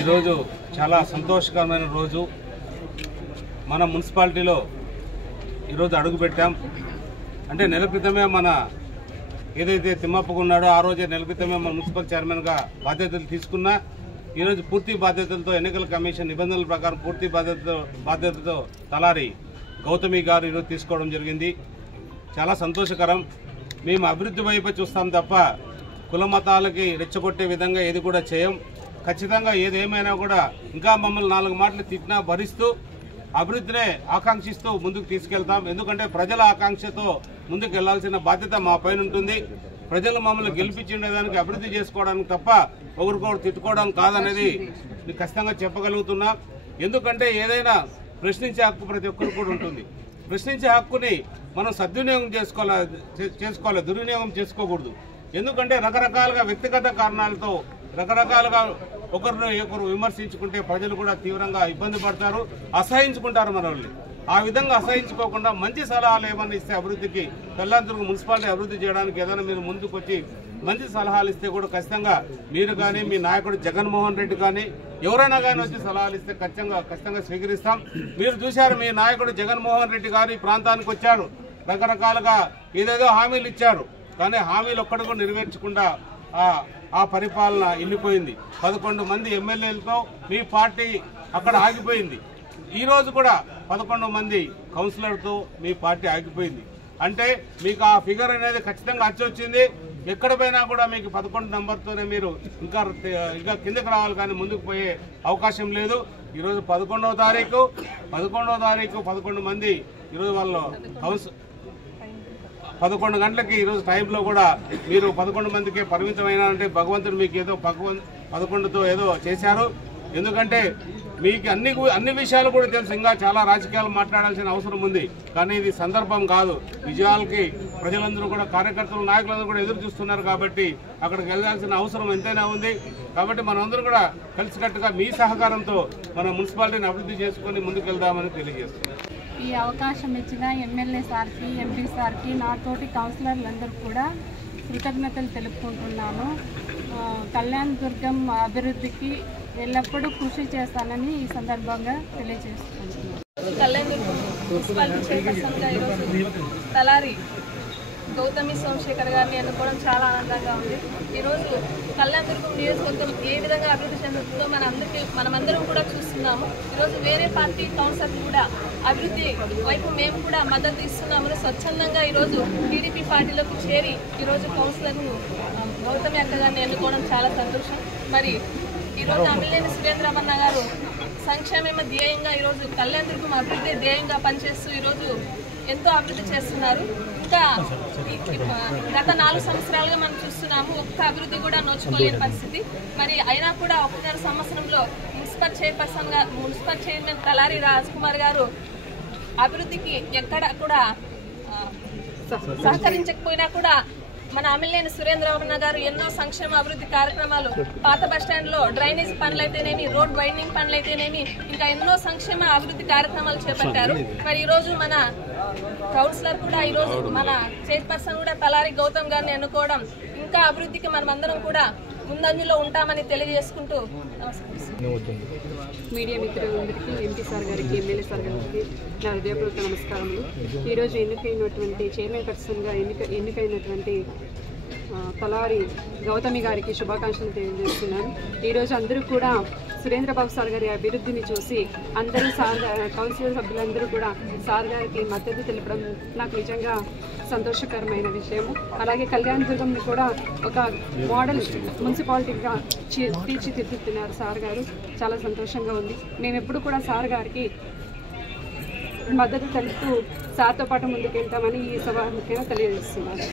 ఈరోజు చాలా సంతోషకరమైన రోజు. మన మున్సిపాలిటీలో ఈరోజు అడుగుపెట్టాం. అంటే నెల క్రితమే మన ఏదైతే తిమ్మప్పకు ఉన్నాడో ఆ రోజే నెల క్రితమే మన మున్సిపల్ చైర్మన్గా బాధ్యతలు తీసుకున్నా. ఈరోజు పూర్తి బాధ్యతలతో ఎన్నికల కమిషన్ నిబంధనల ప్రకారం పూర్తి బాధ్యతతో తలారి గౌతమి గారు ఈరోజు తీసుకోవడం జరిగింది. చాలా సంతోషకరం. మేము అభివృద్ధి వైపు చూస్తాం తప్ప కుల మతాలకి రెచ్చగొట్టే విధంగా ఏది కూడా చేయం. ఖచ్చితంగా ఏదేమైనా కూడా ఇంకా మమ్మల్ని 4 మాటలు తిట్టినా భరిస్తూ అభివృద్ధినే ఆకాంక్షిస్తూ ముందుకు తీసుకెళ్తాం. ఎందుకంటే ప్రజల ఆకాంక్షతో ముందుకు వెళ్లాల్సిన బాధ్యత మా పైన ఉంటుంది. ప్రజలు మమ్మల్ని గెలిపించేదానికి అభివృద్ధి చేసుకోవడానికి తప్ప ఒకరికొకరు తిట్టుకోవడం కాదనేది ఖచ్చితంగా చెప్పగలుగుతున్నాం. ఎందుకంటే ఏదైనా ప్రశ్నించే హక్కు ప్రతి ఒక్కరు కూడా ఉంటుంది. ప్రశ్నించే హక్కుని మనం సద్వినియోగం చేసుకోవాలి, దుర్వినియోగం చేసుకోకూడదు. ఎందుకంటే రకరకాలుగా వ్యక్తిగత కారణాలతో రకరకాలుగా ఒకరు విమర్శించుకుంటే ప్రజలు కూడా తీవ్రంగా ఇబ్బంది పడతారు, అసహించుకుంటారు మనల్ని. ఆ విధంగా అసహించుకోకుండా మంచి సలహాలు ఏమన్నా ఇస్తే అభివృద్ధికి కళ్యాణదుర్గం మున్సిపాలిటీ అభివృద్ధి చేయడానికి ఏదైనా మీరు ముందుకు వచ్చి మంచి సలహాలు ఇస్తే కూడా ఖచ్చితంగా మీరు కానీ మీ నాయకుడు జగన్మోహన్ రెడ్డి కానీ ఎవరైనా కానీ వచ్చి సలహాలు ఇస్తే ఖచ్చితంగా స్వీకరిస్తాం. మీరు చూశారు, మీ నాయకుడు జగన్మోహన్ రెడ్డి గారు ఈ ప్రాంతానికి వచ్చారు, రకరకాలుగా ఏదేదో హామీలు ఇచ్చారు. కానీ హామీలు ఒక్కటి కూడా నెరవేర్చకుండా ఆ పరిపాలన వెళ్ళిపోయింది. 11 మంది ఎమ్మెల్యేలతో మీ పార్టీ అక్కడ ఆగిపోయింది. ఈ రోజు కూడా 11 మంది కౌన్సిలర్తో మీ పార్టీ ఆగిపోయింది. అంటే మీకు ఆ ఫిగర్ అనేది ఖచ్చితంగా వచ్చింది. ఎక్కడ పోయినా కూడా మీకు 11 నెంబర్తోనే మీరు ఇంకా కిందకి రావాలి, కానీ ముందుకు పోయే అవకాశం లేదు. ఈరోజు 11వ తారీఖు 11 మంది ఈరోజు వాళ్ళు 11 గంటలకి ఈరోజు టైంలో కూడా మీరు 11 మందికే పరిమితమైన అంటే భగవంతుడు మీకు ఏదో 11తో ఏదో చేశారు. ఎందుకంటే మీకు అన్ని విషయాలు కూడా తెలుసు. ఇంకా చాలా రాజకీయాలు మాట్లాడాల్సిన అవసరం ఉంది, కానీ ఇది సందర్భం కాదు. విజయాలకి ప్రజలందరూ కూడా కార్యకర్తలు నాయకులందరూ కూడా ఎదురు చూస్తున్నారు. కాబట్టి అక్కడికి వెళ్ళాల్సిన అవసరం ఎంతైనా ఉంది. కాబట్టి మనందరూ కూడా కలిసికట్టుగా మీ సహకారంతో మన మున్సిపాలిటీని అభివృద్ధి చేసుకొని ముందుకు వెళ్దామని తెలియజేస్తున్నాం. ఈ అవకాశం ఇచ్చిన ఎమ్మెల్యే సార్కి, ఎంపీ సార్కి, నాతోటి కౌన్సిలర్లందరూ కూడా కృతజ్ఞతలు తెలుపుకుంటున్నాను. కళ్యాణదుర్గం అభివృద్ధికి ఎల్లప్పుడూ కృషి చేస్తానని ఈ సందర్భంగా తెలియజేస్తున్నాను. కళ్యాణదుర్గం మున్సిపాలిటీ చైర్పర్సన్గా ఈరోజు తలారి గౌతమి సోమశేఖర్ గారిని ఎన్నుకోవడం చాలా ఆనందంగా ఉంది. ఈరోజు కళ్యాణదుర్గం నియోజకవర్గం ఏ విధంగా అభివృద్ధి చెందుతుందో మనమందరం కూడా చూస్తున్నాము. ఈరోజు వేరే పార్టీ కౌన్సిలర్లు కూడా అభివృద్ధి వైపు మేము కూడా మద్దతు ఇస్తున్నాము. స్వచ్ఛందంగా ఈరోజు టీడీపీ పార్టీలోకి చేరి ఈరోజు కౌన్సిలర్ను గౌతమి అక్క గారిని ఎన్నుకోవడం చాలా సంతోషం. మరి ఈరోజు అమిలేని సురేంద్రమన్న గారు సంక్షేమమే ధ్యేయంగా ఈరోజు కళ్యాణదుర్గం అభివృద్ధి ధ్యేయంగా పనిచేస్తూ ఈరోజు ఎంతో అభివృద్ధి చేస్తున్నారు. ఇంకా గత 4 సంవత్సరాలుగా మనం చూస్తున్నాము, ఒక్క అభివృద్ధి కూడా నోచుకోలేని పరిస్థితి. మరి అయినా కూడా 1.5 సంవత్సరంలో మున్సిపల్ చైర్మన్ తలారి రాజ్కుమార్ గారు అభివృద్ధికి ఎక్కడ కూడా సహకరించకపోయినా కూడా మన అమిలేని సురేంద్రవర్మ గారు ఎన్నో సంక్షేమ అభివృద్ధి కార్యక్రమాలు, పాత బస్టాండ్లో డ్రైనేజ్ పనులైతేనేమి, రోడ్ వైండింగ్ పనులైతేనేమి, ఇంకా ఎన్నో సంక్షేమ అభివృద్ధి కార్యక్రమాలు చేపట్టారు. మరి ఈరోజు మన కౌన్సిలర్ కూడా ఈరోజు మన చైర్పర్సన్ కూడా తలారి గౌతమ్ గారిని ఎన్నుకోవడం ఇంకా అభివృద్ధికి మనమందరం కూడా ముందంజలో ఉంటామని తెలియజేసుకుంటూ మీడియా మిత్రులందరికీ, ఎంపీ సార్ గారికి, ఎమ్మెల్యే సార్ గారికి నా హృదయపూర్వక నమస్కారములు. ఈరోజు ఎన్నికైనటువంటి చైర్మన్ పర్సన్గా ఎన్నికైనటువంటి తలారి గౌతమి గారికి శుభాకాంక్షలు తెలియజేస్తున్నాను. ఈరోజు అందరూ కూడా సురేంద్రబాబు సార్ గారి అభివృద్ధిని చూసి అందరూ కౌన్సిలర్ సభ్యులందరూ కూడా సార్ గారికి మద్దతు తెలపడం నాకు నిజంగా సంతోషకరమైన విషయము. అలాగే కళ్యాణదుర్గంని కూడా ఒక మోడల్ మున్సిపాలిటీగా తీర్చిదిద్దుతున్నారు సార్ గారు. చాలా సంతోషంగా ఉంది. మేము ఎప్పుడు కూడా సార్ గారికి మద్దతు తెలుపుతూ సార్తో పాటు ముందుకెళ్తామని ఈ సభ ముఖ్యంగా తెలియజేస్తున్నాను.